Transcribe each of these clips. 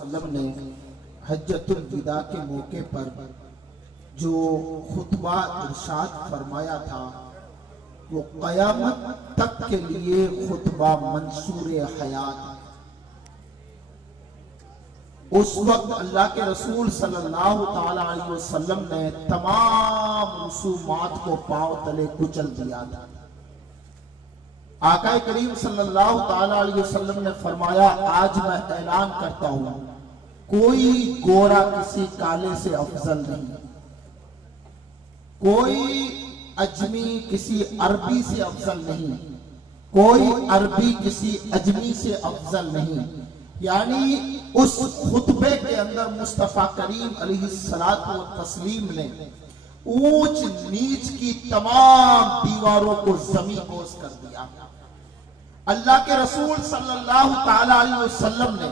वसल्लम ने हज्जतुल विदा के मौके पर जो खुतबा इरशाद फरमाया था वो क़यामत तक के लिए खुतबा मंसूर हयात। उस वक्त अल्लाह के रसूल सल्लल्लाहु ताला अलैहि वसल्लम ने तमाम रसूमात को पांव तले कुचल दिया था। आका करीम सल्लल्लाहु ताला अलैहि वसल्लम ने फरमाया, आज मैं ऐलान करता हूं, कोई गोरा किसी काले से अफजल नहीं, कोई अजमी किसी अरबी से अफजल नहीं, कोई अरबी किसी अजमी से अफजल नहीं। यानी उस खुतबे के अंदर मुस्तफा करीम अलैहिस्सलातु व तस्लीम ने ऊंच नीच की तमाम दीवारों को जमीन बोस कर दिया। अल्लाह के रसूल सल्लल्लाहु ताला अलैहि वसल्लम ने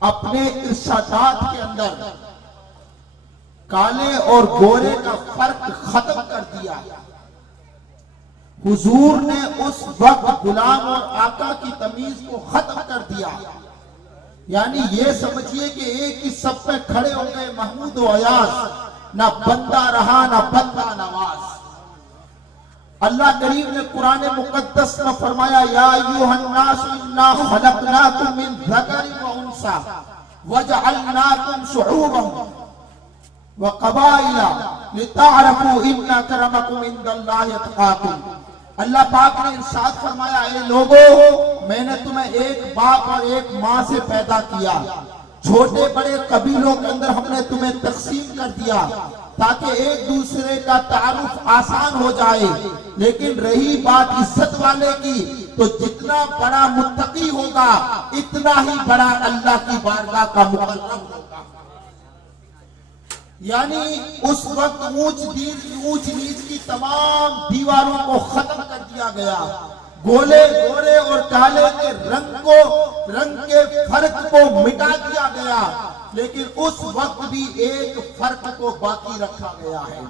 अपने इरशादात के अंदर काले और गोरे का फर्क खत्म कर दिया। हुजूर ने उस वक्त गुलाम और आका की तमीज को खत्म कर दिया। यानी ये समझिए कि एक ही सब पे खड़े हो गए महमूद व अयाज, ना बंदा रहा ना बंदा नवाज। अल्लाह करीम ने कुरान मुकद्दस में फरमाया, या अय्युहन्नास इन्ना खलक़नाकुम मिन ज़करिन व उन्सा वजअलनाकुम शुऊबन व क़बाइला लितअरफू इन्ना अक्रमकुम इंदल्लाहि अत्क़ाकुम। अल्लाह पाक ने इरशाद फरमाया, ए लोगों, मैंने तुम्हें एक बाप और एक माँ से पैदा किया, छोटे बड़े कबीलों के अंदर हमने तुम्हें तकसीम कर दिया ताकि एक दूसरे का तारुफ आसान हो जाए। लेकिन रही बात इज्जत वाले की, तो जितना बड़ा मुत्तकी होगा इतना ही बड़ा अल्लाह की बारगाह का मुकर्रम होगा। यानी उस वक्त ऊंच नीच की तमाम दीवारों को खत्म कर दिया गया। गोले गोरे और काले के रंग के फर्क को मिटा दिया गया। लेकिन उस वक्त भी एक फर्क को बाकी रखा गया है,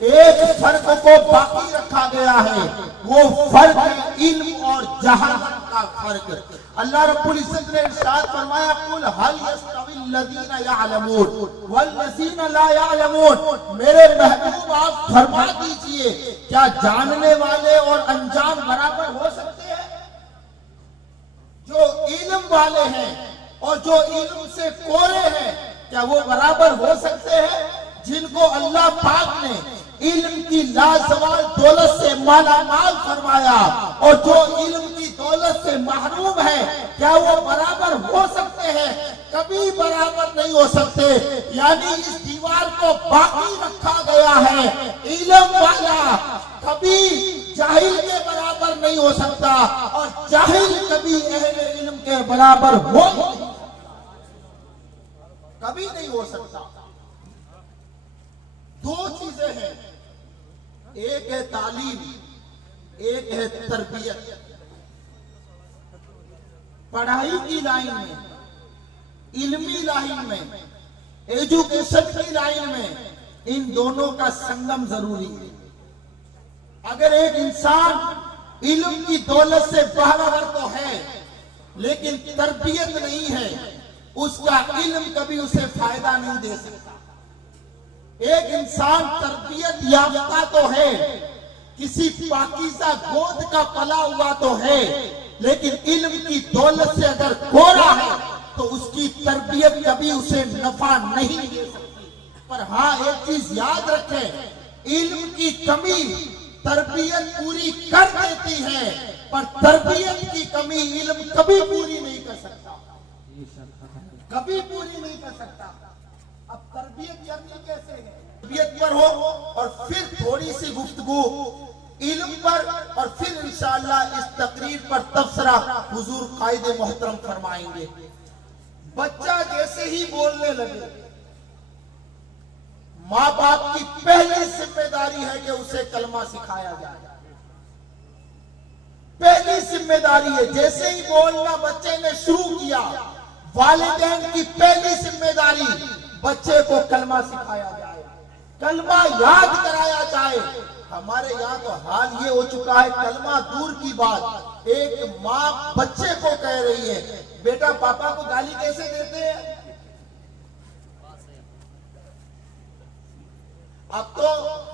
एक फर्क को बाकी रखा गया है। वो फर्क है इल्म और जहालत का फर्क। अल्लाह रब्बुल इज्जत ने इरशाद फरमाया, कुल हल यस्तविल लज़ीना यअलमून वल लज़ीना ला यअलमून। मेरे महबूब आप फरमा दीजिए, क्या जानने वाले और अनजान बराबर हो सकते हैं? जो इल्म वाले हैं और जो इल्म से कोरे हैं, क्या वो बराबर हो सकते हैं? जिनको अल्लाह पाक ने इल्म की लाजवाल दौलत से मालामाल फरमाया और जो इल्म की दौलत से महरूम है, क्या वो बराबर हो सकते हैं? कभी बराबर नहीं हो सकते। यानी इस दीवार को बाकी रखा गया है। इल्म वाला कभी जाहिल के बराबर नहीं हो सकता और जाहिल कभी अहले इल्म के बराबर कभी नहीं हो सकता। दो चीजें हैं, एक है तालीम, एक है तरबियत। पढ़ाई की लाइन में, इल्मी लाइन में, एजुकेशन की लाइन में इन दोनों का संगम जरूरी है। अगर एक इंसान इल्म की दौलत से बहरावर तो है लेकिन तरबियत नहीं है, उसका इल्म कभी उसे फायदा नहीं दे सकता। एक इंसान तरबियत याफ्ता तो है, किसी पाकीज़ा गोद का पला हुआ तो है, लेकिन इल्म की दौलत से अगर कोरा है तो उसकी तरबियत कभी उसे नफा नहीं दे सकती। पर हाँ, एक चीज याद रखें, इल्म की कमी तरबियत पूरी कर देती है, पर तरबियत की कमी इल्म कभी पूरी नहीं कर सकता, कभी पूरी नहीं कर सकता। अब तरबियत करनी कैसे है? तरबियत पर हो और फिर थोड़ी सी गुफ्तगू इल्म पर और फिर इंशाअल्लाह इस तकरीर पर तबसरा हुजूर कायदे मोहतरम फरमाएंगे। बच्चा जैसे ही बोलने लगे, माँ बाप की पहली जिम्मेदारी है कि उसे कलमा सिखाया जाए। पहली जिम्मेदारी है, जैसे ही बोलना बच्चे ने शुरू किया, वालिदैन की पहली जिम्मेदारी बच्चे को कलमा सिखाया जाए, कलमा याद कराया जाए। हमारे यहाँ तो हाल ये हो चुका है, कलमा दूर की बात, एक माँ बच्चे को कह रही है, बेटा पापा को गाली कैसे देते हैं? अब तो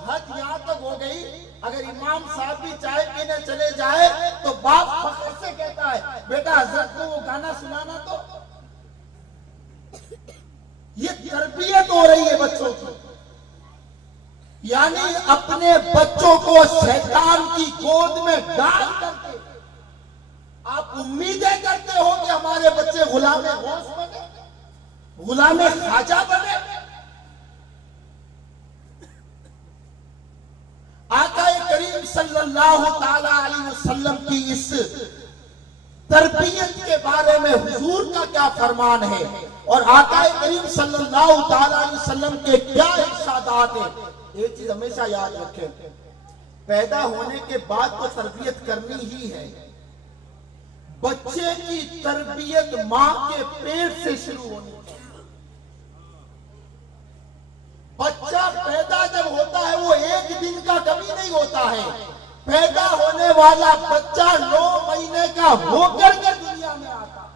हद यहां तक हो गई, अगर इमाम साहब भी चाय पीने चले जाए तो बाप फख्र से कहता है बेटा हजरत को वो गाना सुनाना। तो ये तरबियत हो रही है बच्चों की, यानी अपने बच्चों को शैतान की गोद में डाल करके आप उम्मीदें करते हो कि हमारे बच्चे गुलामे गौस बने, गुलामे ख्वाजा बने। आका करीम सल्लल्लाहु ताला अलैहि वसल्लम की इस तरबियत के बारे में हुजूर का क्या फरमान है और आका करीम सल्लल्लाहु ताला अलैहि वसल्लम के क्या इरशादात है। एक चीज हमेशा याद रखें, पैदा होने के बाद तो तरबियत करनी ही है। बच्चे की तरबियत मां के पेट से शुरू होनी चाहिए। बच्चा पैदा जब होता है वो एक दिन का कभी नहीं होता है। पैदा होने वाला बच्चा 9 महीने का होकर के दुनिया में आता है।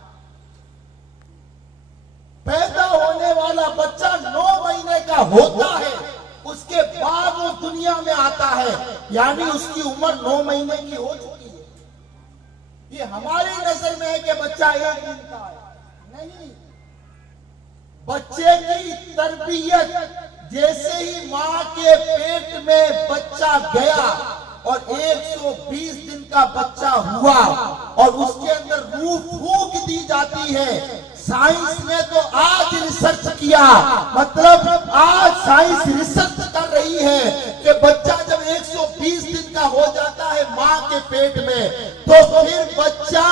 पैदा होने वाला बच्चा 9 महीने का होता है, उसके बाद वो दुनिया में आता है, यानी उसकी उम्र 9 महीने की हो चुकी है। ये हमारी नजर में है कि बच्चा 1 दिन का है, नहीं। बच्चे की तरबियत जैसे ही मां के पेट में बच्चा गया और 120 दिन का बच्चा हुआ और उसके अंदर रूह फूंक दी जाती है। साइंस ने तो आज रिसर्च किया, मतलब आज साइंस रिसर्च कर रही है कि बच्चा जब 120 दिन का हो जाता है मां के पेट में, तो फिर बच्चे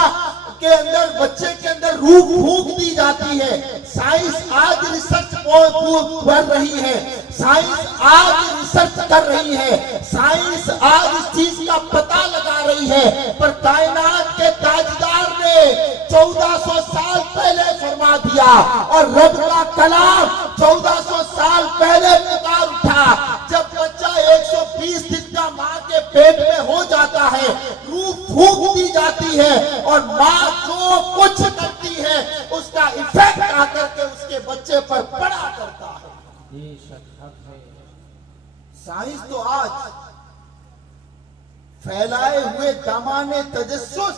के अंदर रूह फूंक दी जाती है। साइंस आज रिसर्च कर रही है, साइंस आज रिसर्च कर रही है, साइंस आज इस चीज का पता लगा रही है। पर कायनात के ताजदार ने 1400 साल पहले फरमा दिया और रब का कलाम 1400 साल पहले पुकार उठा। जब बच्चा 120 दिन का मां के पेट में हो जाता है, रूह फूंक दी जाती है और मां जो कुछ करती है उसका इफेक्ट आकर के उसके बच्चे पर पड़ा करता है। साइंस तो आज फैलाए हुए दामाने तजस्सुस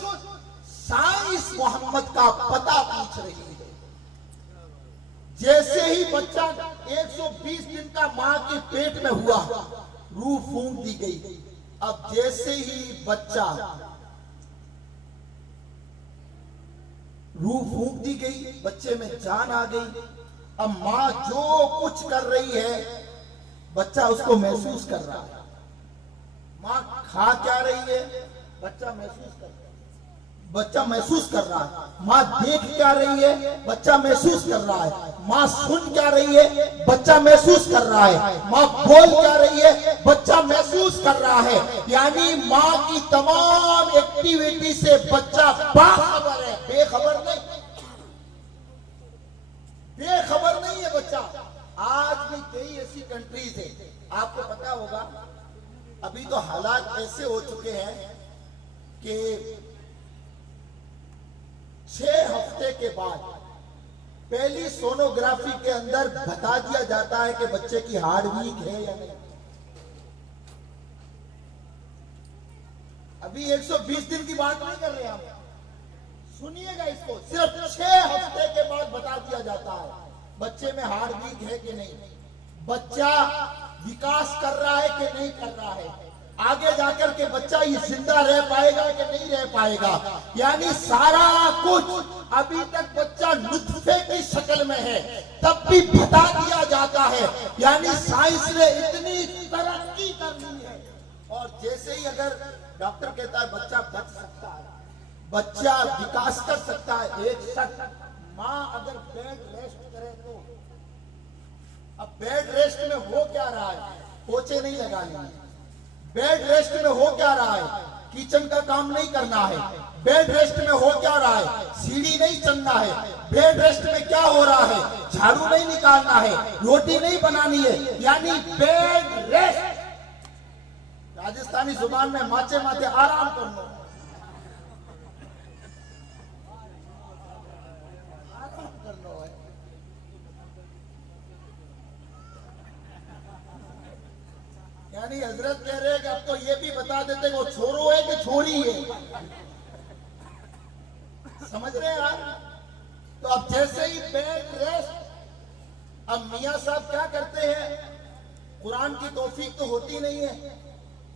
साइंस मोहम्मद का पता पूछ रही है। जैसे ही बच्चा 120 दिन का मां के पेट में हुआ, रूह फूंक दी गई। अब जैसे ही बच्चा रूह फूंक दी गई, बच्चे में जान आ गई। अब मां जो कुछ कर रही है बच्चा उसको महसूस कर रहा है। मां खा क्या रही है बच्चा महसूस कर रहा है, बच्चा महसूस कर रहा है। मां देख क्या रही है बच्चा महसूस कर रहा है। मां सुन क्या रही है बच्चा महसूस कर रहा है। मां बोल क्या रही है बच्चा महसूस कर रहा है। यानी मां की तमाम एक्टिविटी से बच्चा बाखबर है, बेखबर नहीं, बेखबर नहीं है बच्चा। आज भी कई ऐसी कंट्रीज है, आपको पता होगा, अभी तो हालात ऐसे हो चुके हैं कि 6 हफ्ते के बाद पहली सोनोग्राफी के अंदर बता दिया जाता है कि बच्चे की हार्ट वीक है या नहीं। अभी 120 दिन की बात नहीं कर रहे हम, सुनिएगा इसको, सिर्फ 6 हफ्ते के बाद बता दिया जाता है बच्चे में हार्ट वीक है कि नहीं, बच्चा विकास कर रहा है कि नहीं कर रहा है, आगे जाकर के बच्चा ये जिंदा रह पाएगा कि नहीं रह पाएगा। यानी सारा कुछ, अभी तक बच्चा नुत्फे की शक्ल में है तब भी बता दिया जाता है। यानी साइंस ने इतनी तरक्की कर ली है। और जैसे ही अगर डॉक्टर कहता है बच्चा बच सकता है, बच्चा विकास कर सकता है, एक शर्त, मां अगर बेड रेस्ट करे तो। अब बेड रेस्ट में हो क्या रहा है, पोछे नहीं लगाने हैं। बेड रेस्ट में हो क्या रहा है, किचन का काम नहीं करना है। बेड रेस्ट में हो क्या रहा है, सीढ़ी नहीं चलना है। बेड रेस्ट में क्या हो रहा है, झाड़ू नहीं निकालना है, रोटी नहीं बनानी है। यानी बेड रेस्ट, राजस्थानी जुबान में माचे माथे आराम कर लो, आराम कर लो है। यानी हजरत कह रहे हैं कि अब तो ये भी बता देते वो छोरो है कि छोरी है। समझ रहे हैं आप? तो अब जैसे ही बेड रेस्ट, अब मियां साहब क्या करते हैं, कुरान की तौफीक तो होती नहीं है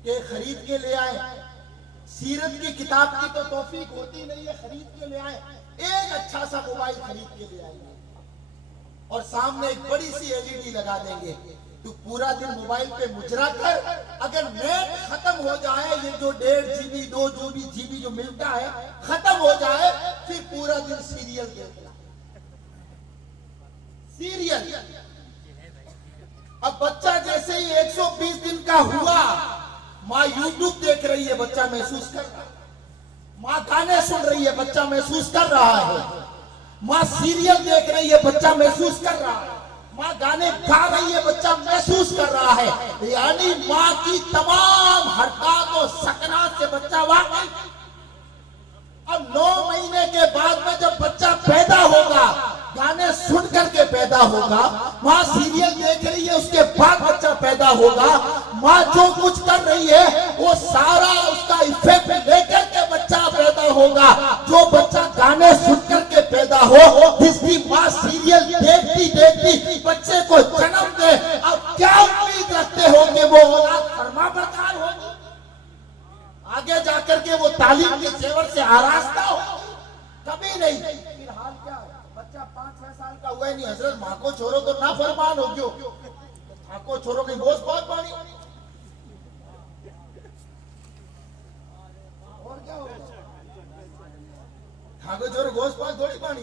कि खरीद के ले आए, सीरत की किताब की तो तौफीक होती नहीं है खरीद के ले आए। एक अच्छा सा मोबाइल खरीद के ले आएंगे और सामने एक बड़ी सी एलईडी लगा देंगे। तो पूरा दिन मोबाइल पे मुजरा कर, अगर नेट खत्म हो जाए, ये जो 1.5 GB 2 GB जो मिलता है खत्म हो जाए, फिर पूरा दिन सीरियल देखना, सीरियल। अब बच्चा जैसे ही 120 दिन का हुआ, माँ यूट्यूब देख रही है, बच्चा महसूस कर रहा है। माँ गाने सुन रही है, बच्चा महसूस कर रहा है। माँ सीरियल देख रही है, बच्चा महसूस कर रहा है। माँ गाने गा रही है, बच्चा महसूस कर रहा है। यानी माँ की तमाम हरकत और सकनात से बच्चा वाकिफ। अब 9 महीने के बाद में जब बच्चा पैदा होगा, गाने सुन करके पैदा होगा, माँ सीरियल देख रही है, उसके बाद बच्चा पैदा होगा। माँ जो कुछ कर रही है वो सारा उसका इफेक्ट लेकर के बच्चा पैदा होगा। जो बच्चा गाने सुन करके पैदा हो, जिसकी माँ सीरियल देखती देखती बच्चे को जन्म दे, अब क्या उम्मीद रखते हो कि वो औलाद फरमाबरदार होगी, आगे जाकर के वो तालीम के जेवर से आरास्ता हो? कभी नहीं। फिर हाल क्या है, बच्चा 5-6 साल का हुआ ही नहीं, हजरत माँ को छोड़ो तो ना फरमान हो गयो, माँ को छोड़ो की गोश बहुत पानी, और क्या होगा? ठाको छोरो गोश पास थोड़ी पानी,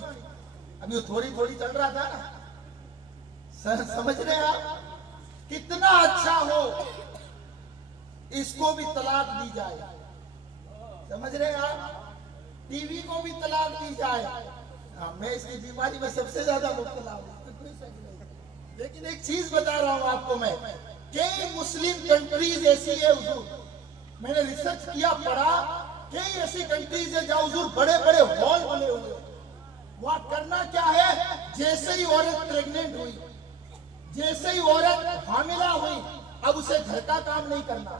अभी थोड़ी थोड़ी चल रहा था ना। समझ रहे हैं आप? कितना अच्छा हो इसको भी तलाक दी जाए, समझ रहे हैं आप? टीवी को भी तलाक दी जाए। मैं इसकी बीमारी में सबसे ज्यादा मुब्तला हूं, लेकिन एक चीज बता रहा हूं आपको मैं, कई मुस्लिम कंट्रीज ऐसी है हुजूर, मैंने रिसर्च किया, पढ़ा, कई ऐसी कंट्रीज है जहां हुजूर बड़े बड़े हॉल बने हुए। वहां करना क्या है, जैसे ही औरत प्रेग्नेंट हुई, जैसे ही औरत हामिला हुई, अब उसे घर का काम नहीं करना,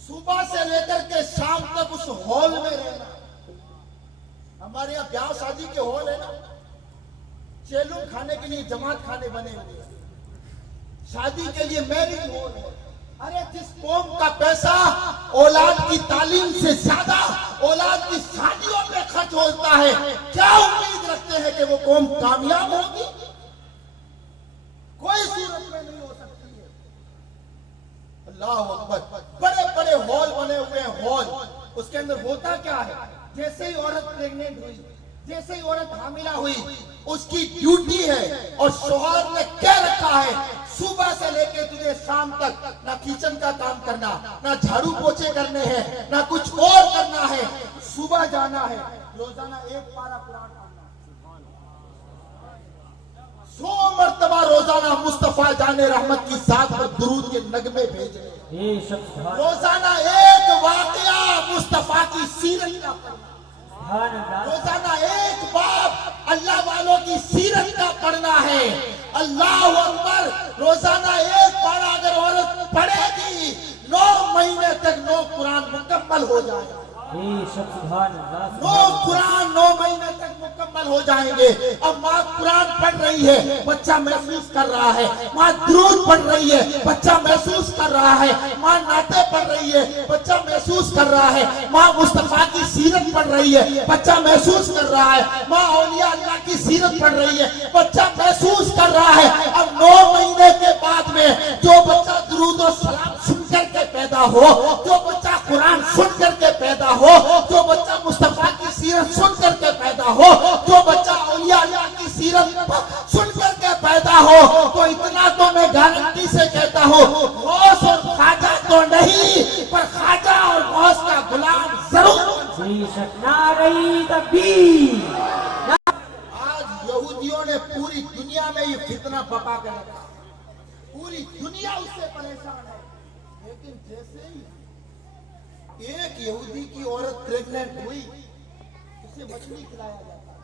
सुबह से लेकर के शाम तक उस हॉल में रहना। हमारे यहाँ ब्याह शादी के हॉल है ना, चेलूम खाने के लिए जमात खाने बने हुए हैं, शादी के लिए मैरिज हॉल है। अरे जिस कौम का पैसा औलाद की तालीम से ज्यादा औलाद की शादियों में खर्च होता है, क्या उम्मीद रखते हैं कि वो कौम कामयाब होगी? कोई सूरत में नहीं हो सकती है। अल्लाह अकबर। बड़े बड़े हॉल बने हुए हैं, हॉल, उसके अंदर होता क्या है, जैसे ही औरत प्रेग्नेंट हुई, जैसे ही औरत हामिला हुई, उसकी ड्यूटी है और शौहर ने कह रखा है सुबह से लेकर तुझे शाम तक ना किचन का काम करना, ना झाड़ू पोछे करने हैं, ना कुछ और करना है। सुबह जाना है, रोजाना 1 पारा कुरान पढ़ना, 100 मर्तबा रोजाना मुस्तफा जाने रहमत की साथ पर दुरूद के नगमे भेजने, रोजाना 1 वाकया मुस्तफा की सीरत का पढ़ना, रोजाना 1 बाप अल्लाह वालों की सीरत का पढ़ना है। अल्लाह अकबर। रोजाना 1 पारा अगर औरत पढ़ेगी, 9 महीने तक 9 कुरान मुकम्मल हो जाएगा। 9 कुरान 9 महीने तक मुकम्मल हो जाएंगे। अब माँ कुरान पढ़ रही है, बच्चा महसूस कर रहा है। माँ दुरूद पढ़ रही है, बच्चा महसूस कर रहा है। माँ नाते पढ़ रही है, बच्चा महसूस कर रहा है। माँ मुस्तफा की सीरत पढ़ रही है, बच्चा महसूस कर रहा है। माँ औलिया अल्लाह की सीरत पढ़ रही है, बच्चा महसूस कर रहा है। अब 9 महीने के बाद में जो बच्चा दुरूद और सलाम सुन करके पैदा हो, जो बच्चा कुरान सुन करके पैदा हो, जो बच्चा मुस्तफा की सीरत सुन करके पैदा हो, जो बच्चा औलिया अल्लाह की सीरत सुन करके पैदा हो, तो इतना तो मैं गारंटी से कहता हूँ, गौस और ख्वाजा तो नहीं, पर ख्वाजा और गौस का गुलाम जरूर। आज यहूदियों ने पूरी दुनिया में ये फितना पका कर रखा, पूरी दुनिया उससे परेशान है। लेकिन जैसे ही एक यहूदी की औरत प्रेग्नेंट हुई, उसे मछली खिलाया जाता है।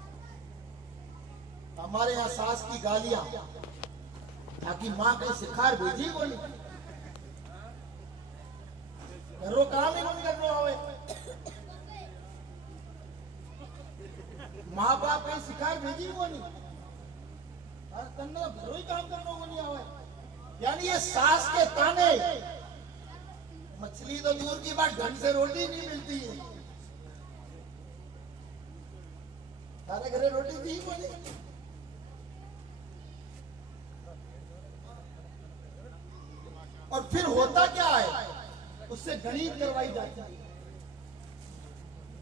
हमारे यहाँ सास की गालियां, ताकि माँ कहीं सिखार भेजी बोली, घरों काम ही नहीं करना आवे। माँ बाप कहीं शिकार भेजी वो नहीं, घरों ही काम करना वो नहीं आवे। यानी ये सास के ताने, मछली तो दूर की बात, ढंग से रोटी नहीं मिलती है। तारे घरे रोटी थी बोली। और फिर होता क्या है, उससे गणित करवाई जाती है,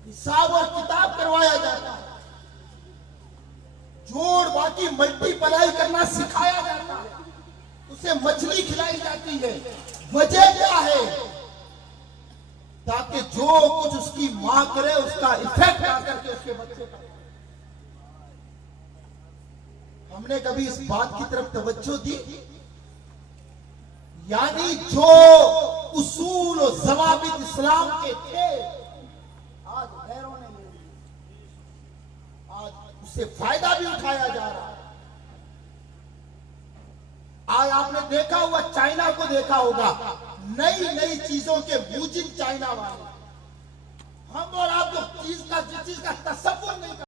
हिसाब और किताब करवाया जाता है, जोड़ बाकी मल्टीप्लाई करना सिखाया जाता है, उसे मछली खिलाई जाती है। वजह क्या है? ताकि जो कुछ उसकी मां करे उसका इफेक्ट आकर के उसके बच्चे पर। हमने कभी इस बात की तरफ तवज्जो दी? यानी जो उसूल और ज़वाबित इस्लाम के थे, आज गैरों ने ले लिए, आज उससे फायदा भी उठाया जा रहा है। आज आपने देखा हुआ, चाइना को देखा होगा, नई नई चीजों के मूजिब चाइना वाले। हम और आप जो चीज का, जिस चीज का तसव्वुर नहीं